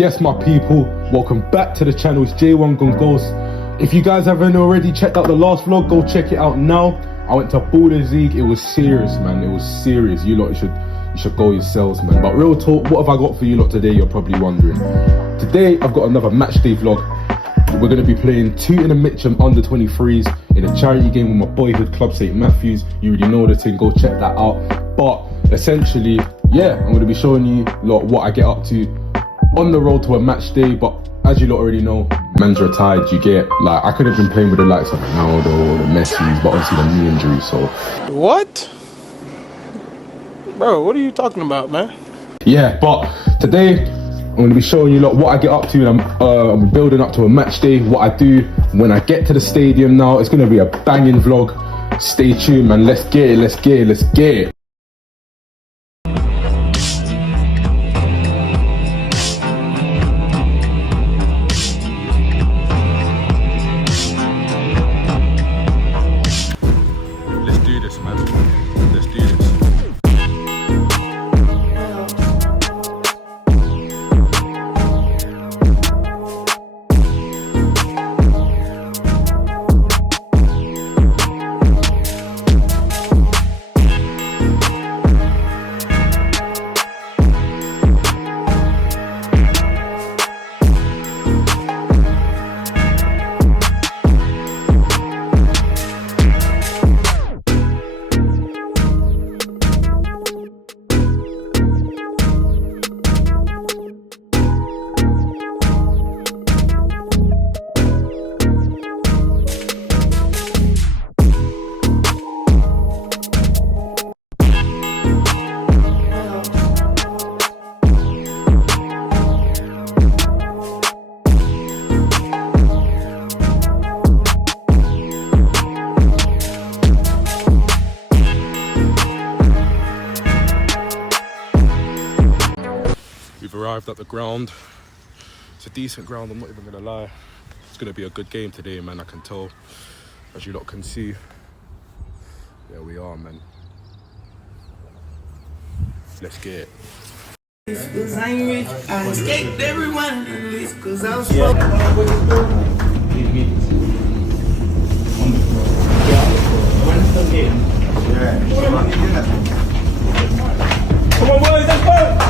Yes, my people, welcome back to the channel. It's J1 Gun Ghost. If you guys haven't already checked out the last vlog, go check it out now. I went to Bundesliga. It was serious, man. It was serious. You lot should go yourselves, man. But real talk, what have I got for you lot today? You're probably wondering. Today, I've got another match day vlog. We're going to be playing Tooting Mitcham under 23s in a charity game with my boyhood club, St. Matthews. You already know the thing. Go check that out. But essentially, yeah, I'm going to be showing you lot what I get up to on the road to a match day. But as you lot already know, man's retired. You get, like, I could have been playing with the likes of Ronaldo or the Messis, but obviously the knee injury. So what, bro? What are you talking about, man? yeah, but today I'm going to be showing you lot what I get up to, and I'm building up to a match day, what I do when I get to the stadium. Now it's going to be a banging vlog. Stay tuned, man. Let's get it, let's get it, let's get it. Let's do this, man. Let's do this. We've arrived at the ground. It's a decent ground, I'm not even gonna lie. It's gonna be a good game today, man, I can tell. As you lot can see, there we are, man. Let's get it. Cause I'm rich, I escaped everyone cause I'm smoking. Come on, boys, let's go!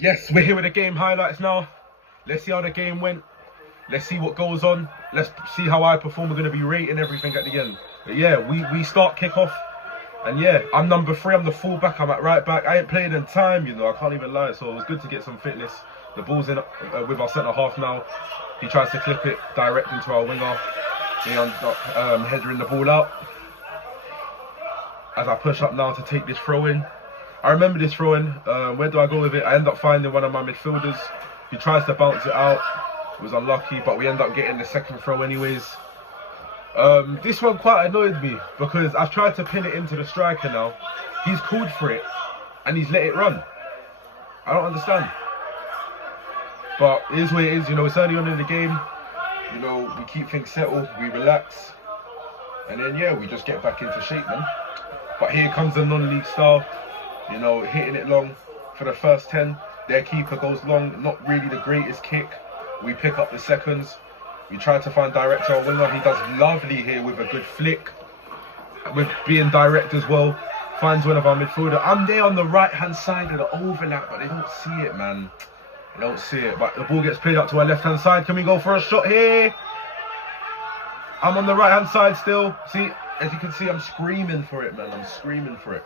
Yes, we're here with the game highlights now. Let's see how the game went. Let's see what goes on. Let's see how I perform. We're going to be rating everything at the end. But yeah, we start kick-off. And yeah, I'm number 3. I'm the full-back. I'm at right back. I ain't played in time, you know. I can't even lie. So it was good to get some fitness. The ball's in with our centre-half now. He tries to clip it direct into our winger. We end up headering the ball out. As I push up now to take this throw-in. I remember this throw-in. Where do I go with it? I end up finding one of my midfielders. He tries to bounce it out. It was unlucky, but we end up getting the second throw anyways. This one quite annoyed me because I've tried to pin it into the striker now. He's called for it and he's let it run. I don't understand. But it is what it is, you know, it's early on in the game. You know, we keep things settled, we relax. And then, yeah, we just get back into shape, man. But here comes the non-league star. You know, hitting it long for the first 10. Their keeper goes long, not really the greatest kick. We pick up the seconds. We try to find direct our winger. He does lovely here with a good flick. With being direct as well. Finds one of our midfielder. I'm there on the right-hand side of the overlap, but they don't see it, man. They don't see it. But the ball gets played up to our left-hand side. Can we go for a shot here? I'm on the right-hand side still. See, as you can see, I'm screaming for it, man. I'm screaming for it.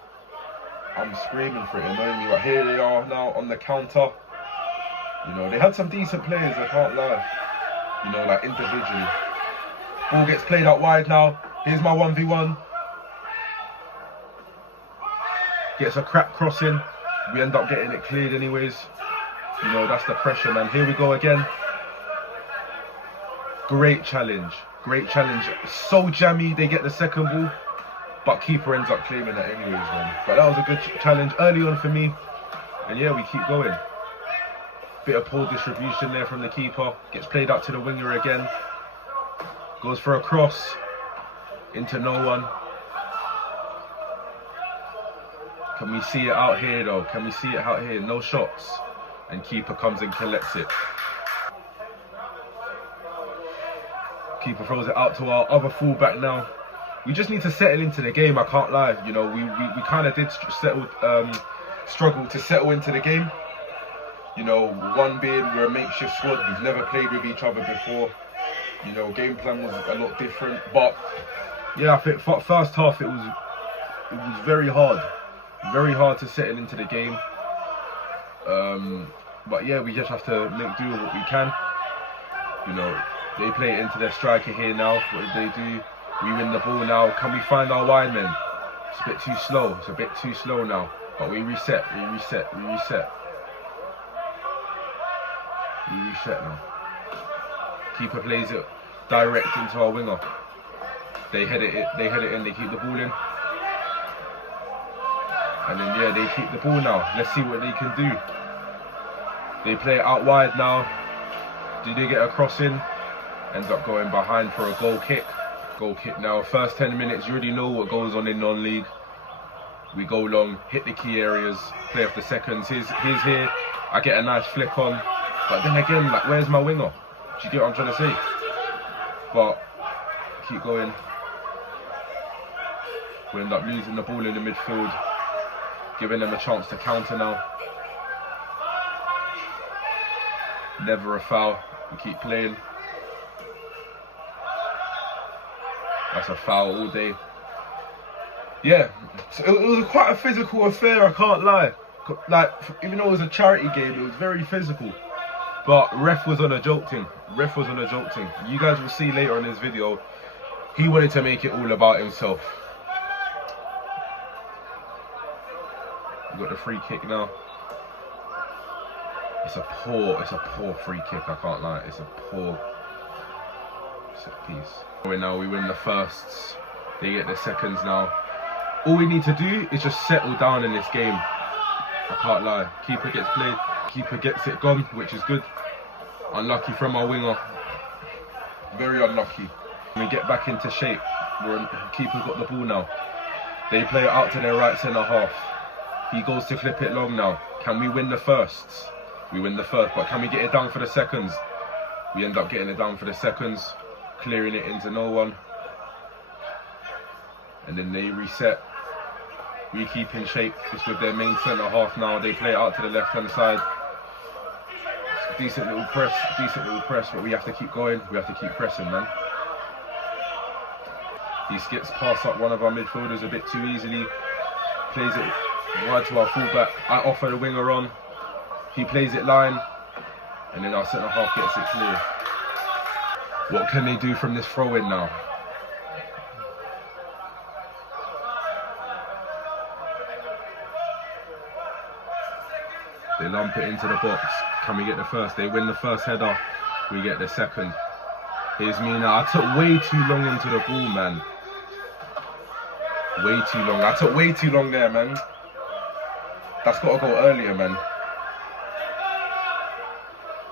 I'm screaming for it, annoying me. Right, here they are now on the counter. You know, they had some decent players, I can't lie. You know, like individually. Ball gets played out wide now. Here's my 1v1. Gets a crap crossing. We end up getting it cleared anyways. You know, that's the pressure, man. Here we go again. Great challenge. Great challenge. So jammy, they get the second ball. But keeper ends up claiming that anyways, man. But that was a good challenge early on for me. And yeah, we keep going. Bit of poor distribution there from the keeper. Gets played out to the winger again. Goes for a cross. Into no one. Can we see it out here though? Can we see it out here? No shots. And keeper comes and collects it. Keeper throws it out to our other fullback now. We just need to settle into the game, I can't lie. You know, we kind of did struggle to settle into the game. You know, one being we're a makeshift squad. We've never played with each other before. You know, game plan was a lot different. But yeah, I think first half it was very hard. Very hard to settle into the game. But yeah, we just have to make do with what we can. You know, they play it into their striker here now. What did they do? We win the ball now. Can we find our wide men? It's a bit too slow. It's a bit too slow now. But we reset. We reset. We reset. We reset now. Keeper plays it direct into our winger. They head it in. They keep the ball in. And then yeah, they keep the ball now. Let's see what they can do. They play it out wide now. Do they get a cross in? Ends up going behind for a goal kick. Goal kick now. First 10 minutes, you already know what goes on in non-league. We go long, hit the key areas, play off the seconds. Here's here. I get a nice flick on. But then again, like, where's my winger? Do you get what I'm trying to say? But keep going. We end up losing the ball in the midfield, giving them a chance to counter now. Never a foul. We keep playing. That's a foul all day. Yeah, so it was quite a physical affair, I can't lie. Like, even though it was a charity game, it was very physical. But ref was on a joke thing. Ref was on a joke thing. You guys will see later in this video, he wanted to make it all about himself. We got the free kick now. It's a poor free kick, I can't lie. It's a poor set piece. Now we win the firsts. They get the seconds now. All we need to do is just settle down in this game. I can't lie. Keeper gets played. Keeper gets it gone, which is good. Unlucky from our winger. Very unlucky. We get back into shape. Keeper's got the ball now. They play it out to their right centre half. He goes to flip it long now. Can we win the firsts? We win the first, but can we get it down for the seconds? We end up getting it down for the seconds, clearing it into no one. And then they reset. We keep in shape. It's with their main centre half now. They play it out to the left hand side. Decent little press, but we have to keep going. We have to keep pressing, man. He skips past up one of our midfielders a bit too easily. Plays it wide to our fullback. I offer the winger on. He plays it line. And then our centre half gets it clear. What can they do from this throw in now? They lump it into the box. Can we get the first? They win the first header. We get the second. Here's me now. I took way too long into the ball, man. Way too long. I took way too long there, man. That's got to go earlier, man.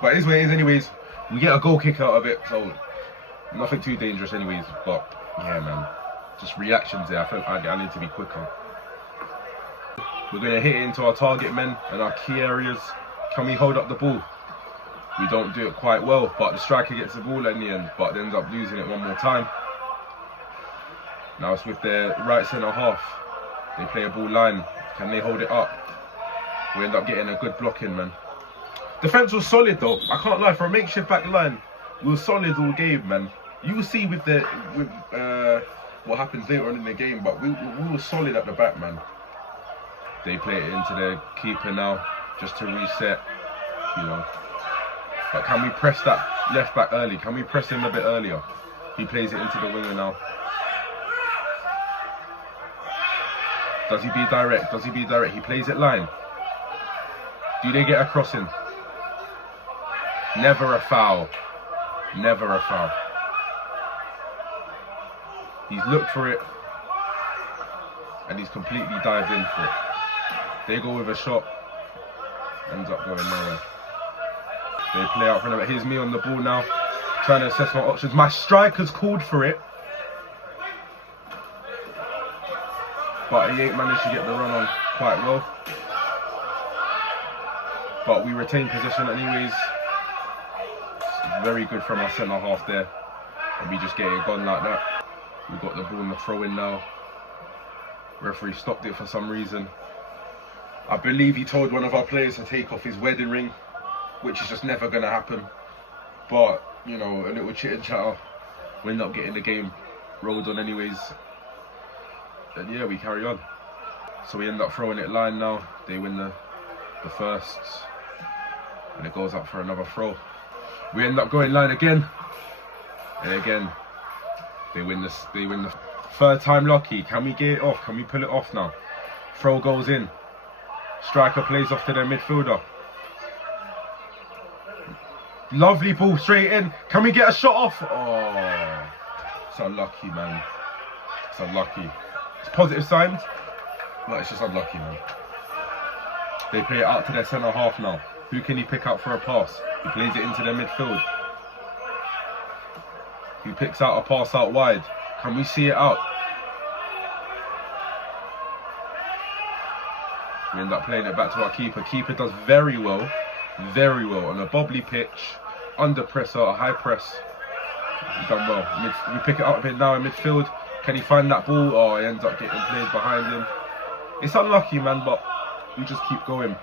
But it is what it is anyways. We get a goal kick out of it, so nothing too dangerous anyways. But yeah, man. Just reactions there. I think I need to be quicker. We're going to hit it into our target men and our key areas. Can we hold up the ball? We don't do it quite well, but the striker gets the ball in the end, but ends up losing it one more time. Now it's with their right centre half. They play a ball line. Can they hold it up? We end up getting a good blocking, man. Defence was solid though. I can't lie, for a makeshift back line, we were solid all game, man. You will see with what happens later on in the game, but we were solid at the back, man. They play it into their keeper now, just to reset, you know. But can we press that left back early? Can we press him a bit earlier? He plays it into the winger now. Does he be direct? Does he be direct? He plays it line. Do they get a crossing? Never a foul. Never a foul. He's looked for it. And he's completely dived in for it. They go with a shot. Ends up going nowhere. They play out for another. Here's me on the ball now. Trying to assess my options. My striker's called for it. But he ain't managed to get the run on quite well. But we retain possession anyways. It's very good from our centre half there. And we just get it gone like that. We've got the ball in the throw in now. Referee stopped it for some reason. I believe he told one of our players to take off his wedding ring, which is just never going to happen. But, you know, a little chit and chatter. We end up getting the game rolled on anyways. And yeah, we carry on. So we end up throwing it line now. They win the first. And it goes up for another throw. We end up going line again. And again, they win the third time lucky. Can we get it off? Can we pull it off now? Throw goes in. Striker plays off to their midfielder. Lovely ball straight in. Can we get a shot off? Oh, it's unlucky, man. It's unlucky. It's positive signs, but it's just unlucky, man. They play it out to their centre half now. Who can he pick up for a pass? He plays it into their midfield. He picks out a pass out wide. Can we see it out? We end up playing it back to our keeper. Keeper does very well on a bobbly pitch, under pressure, a high press. He's done well. We pick it up a bit now in midfield. Can he find that ball? Oh, he ends up getting played behind him. It's unlucky, man, but we just keep going.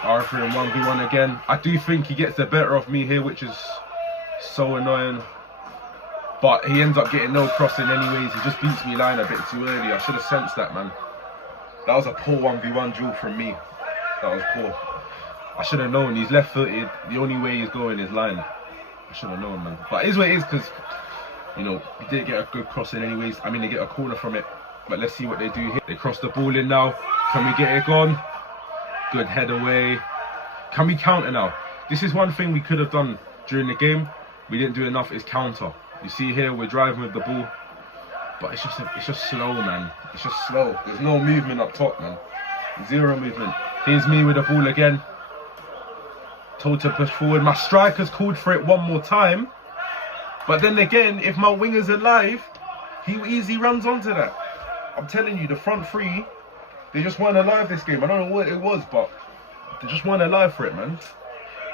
R3 and 1v1 again. I do think he gets the better of me here, which is so annoying. But he ends up getting no crossing anyways. He just beats me line a bit too early. I should have sensed that, man. That was a poor 1v1 duel from me. That was poor. I should have known. He's left footed. The only way he's going is line. I should have known, man. But it is what it is, because, you know, he didn't get a good crossing anyways. I mean, they get a corner from it. But let's see what they do here. They cross the ball in now. Can we get it gone? Good head away. Can we counter now? This is one thing we could have done during the game. We didn't do enough, is counter. You see here, we're driving with the ball. But it's just slow, man. It's just slow. There's no movement up top, man. Zero movement. Here's me with the ball again. Told to push forward. My striker's called for it one more time. But then again, if my winger's alive, he easily runs onto that. I'm telling you, the front three, they just weren't alive this game. I don't know what it was, but they just weren't alive for it, man.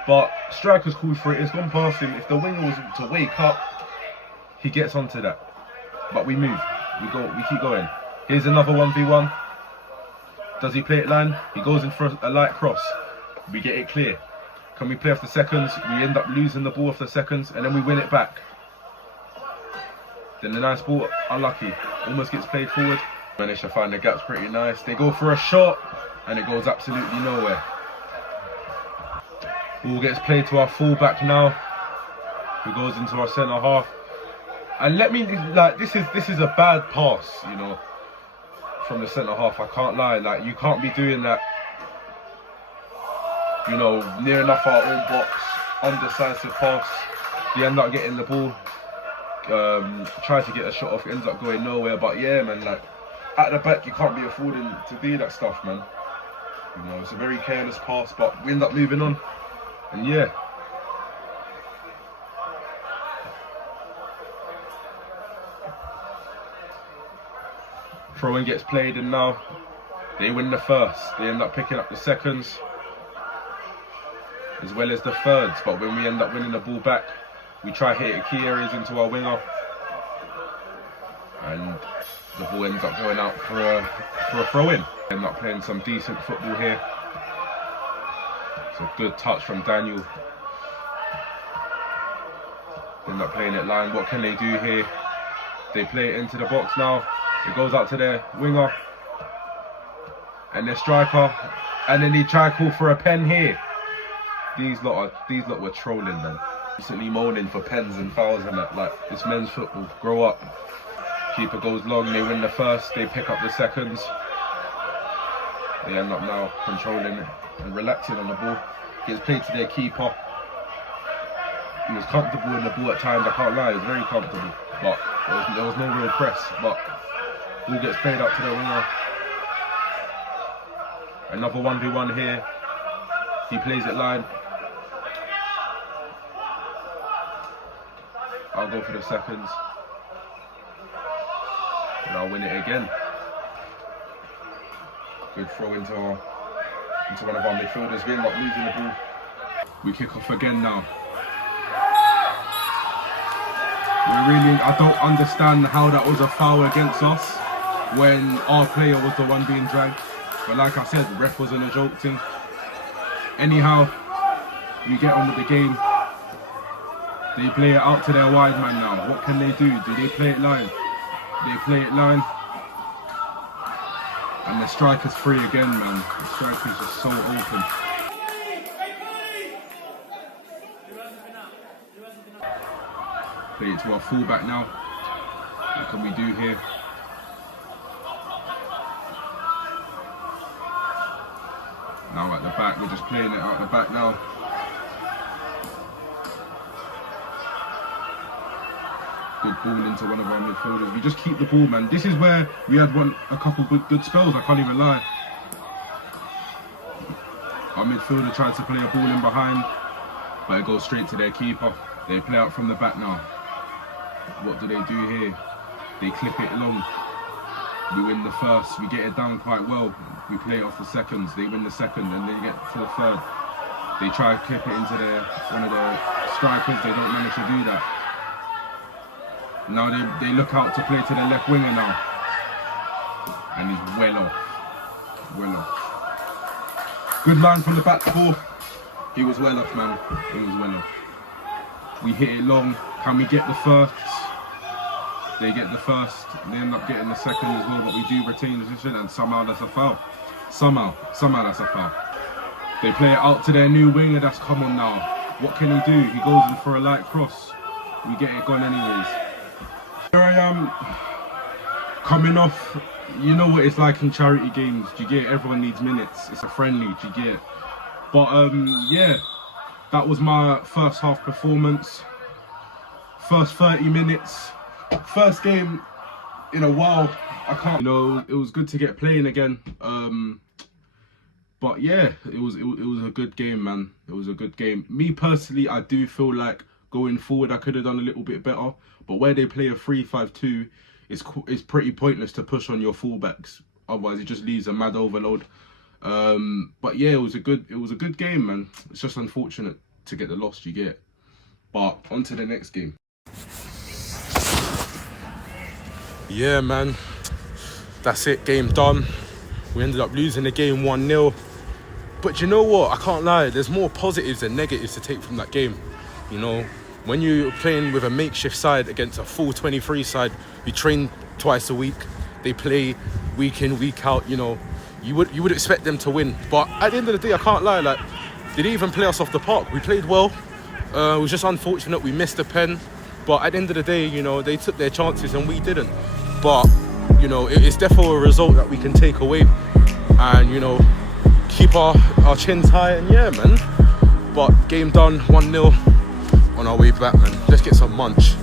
But striker's called for it. It's gone past him. If the winger was to wake up, he gets onto that. But we move. We keep going. Here's another 1v1. Does he play it line? He goes in for a light cross. We get it clear. Can we play off the seconds? We end up losing the ball off the seconds, and then we win it back. Then the nice ball, unlucky. Almost gets played forward. Managed to find the gaps pretty nice. They go for a shot, and it goes absolutely nowhere. Ball gets played to our fullback now, who goes into our centre half. And let me, like, this is a bad pass, you know, from the centre half. I can't lie. Like, you can't be doing that, you know, near enough our own box, undecisive pass. They end up getting the ball. Tries to get a shot off, ends up going nowhere. But yeah, man, like, at the back, you can't be affording to do that stuff, man. You know, it's a very careless pass, but we end up moving on. And yeah. Throw-in gets played, and now they win the first. They end up picking up the seconds, as well as the thirds. But when we end up winning the ball back, we try hitting key areas into our winger, and the ball ends up going out for a throw-in. End up playing some decent football here. It's a good touch from Daniel. End up playing it line. What can they do here? They play it into the box now. It goes out to their winger and their striker, and then they try to call for a pen here. These lot were trolling, man. Recently moaning for pens and fouls and that. Like, this men's football. Grow up. Keeper goes long, they win the first, they pick up the seconds. They end up now controlling and relaxing on the ball. Gets played to their keeper. He was comfortable in the ball at times, I can't lie, he was very comfortable. But there was no real press. But ball gets played up to the winger. Another 1v1 here. He plays it line. I'll go for the seconds. And I'll win it again. Good throw into one of our midfielders. We end up losing the ball. We kick off again now. I don't understand how that was a foul against us when our player was the one being dragged. But like I said, the ref wasn't a joke thing. Anyhow, we get on with the game. They play it out to their wide man now. What can they do? Do they play it line? They play it line. And the striker's free again, man. The striker's just so open. Play it to our fullback now. What can we do here? Now at the back, we're just playing it out the back now. Good ball into one of our midfielders. We just keep the ball, man. This is where we had a couple good spells, I can't even lie. Our midfielder tried to play a ball in behind, but it goes straight to their keeper. They play out from the back now. What do they do here? They clip it long. We win the first, we get it down quite well. We play it off the seconds, they win the second, and they get to the third. They try to clip it into one of the strikers, they don't manage to do that. Now they look out to play to the left winger now. And he's well off. Good line from the back four. He was well off, man. He was well off. We hit it long. Can we get the first? They get the first. They end up getting the second as well, but we do retain the position, and somehow that's a foul. Somehow that's a foul. They play it out to their new winger that's come on now. What can he do? He goes in for a light cross. We get it gone anyways. Here I am, coming off. You know what it's like in charity games. Do you get it? Everyone needs minutes. It's a friendly. Do you get it? But yeah, that was my first half performance. First 30 minutes. First game in a while. I can't. You know, it was good to get playing again. But yeah, it was a good game, man. It was a good game. Me personally, I do feel like going forward, I could have done a little bit better. But where they play a 3-5-2, it's pretty pointless to push on your fullbacks. Otherwise, it just leaves a mad overload. But yeah, it was a good game, man. It's just unfortunate to get the loss you get. But on to the next game. Yeah, man. That's it. Game done. We ended up losing the game 1-0. But you know what? I can't lie. There's more positives than negatives to take from that game. You know, when you're playing with a makeshift side against a full 23 side, we train twice a week. They play week in, week out. You know, you would expect them to win. But at the end of the day, I can't lie. Like, they didn't even play us off the park. We played well. It was just unfortunate we missed a pen. But at the end of the day, you know, they took their chances and we didn't. But, you know, it's definitely a result that we can take away and, you know, keep our chins high. And yeah, man. But game done, 1-0. On our way back, man. Let's get some munch.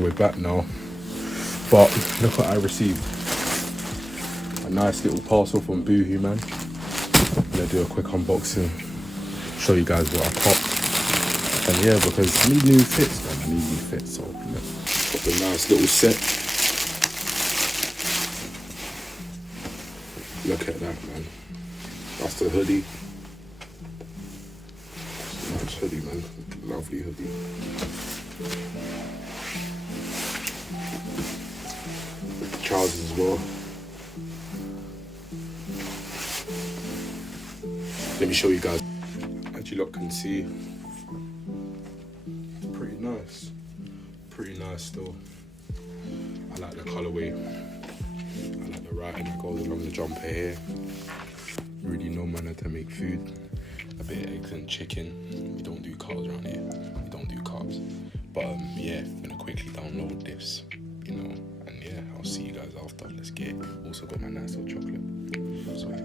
So we're back now. But look what I received. A nice little parcel from Boohoo, man. I'm gonna do a quick unboxing, show you guys what I popped. And yeah, because I need new fits, man. I need new fits. So got the nice little set. Look at that, man. That's the hoodie. Nice hoodie, man. Lovely hoodie. With the trousers as well. Let me show you guys. As you lot can see, it's pretty nice. Pretty nice still. I like the colorway. I like the writing that goes along the jumper here. Really no manner to make food. A bit of eggs and chicken. We don't do carbs around here. We don't do carbs. But yeah, I'm gonna quickly download this, you know, and yeah, I'll see you guys after. Let's get it. Also got my nice little chocolate. So yeah.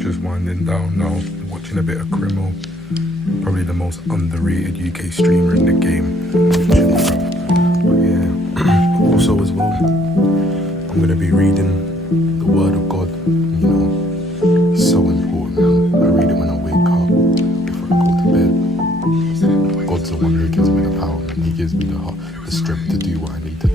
Just winding down now, watching a bit of Criminal. Probably the most underrated UK streamer in the game. Literally, but yeah, also as well, I'm gonna be reading the Word of God. You know, it's so important, man. I read it when I wake up, before I go to bed. God's the one who gives me the power, and He gives me the strength to do what I need to do.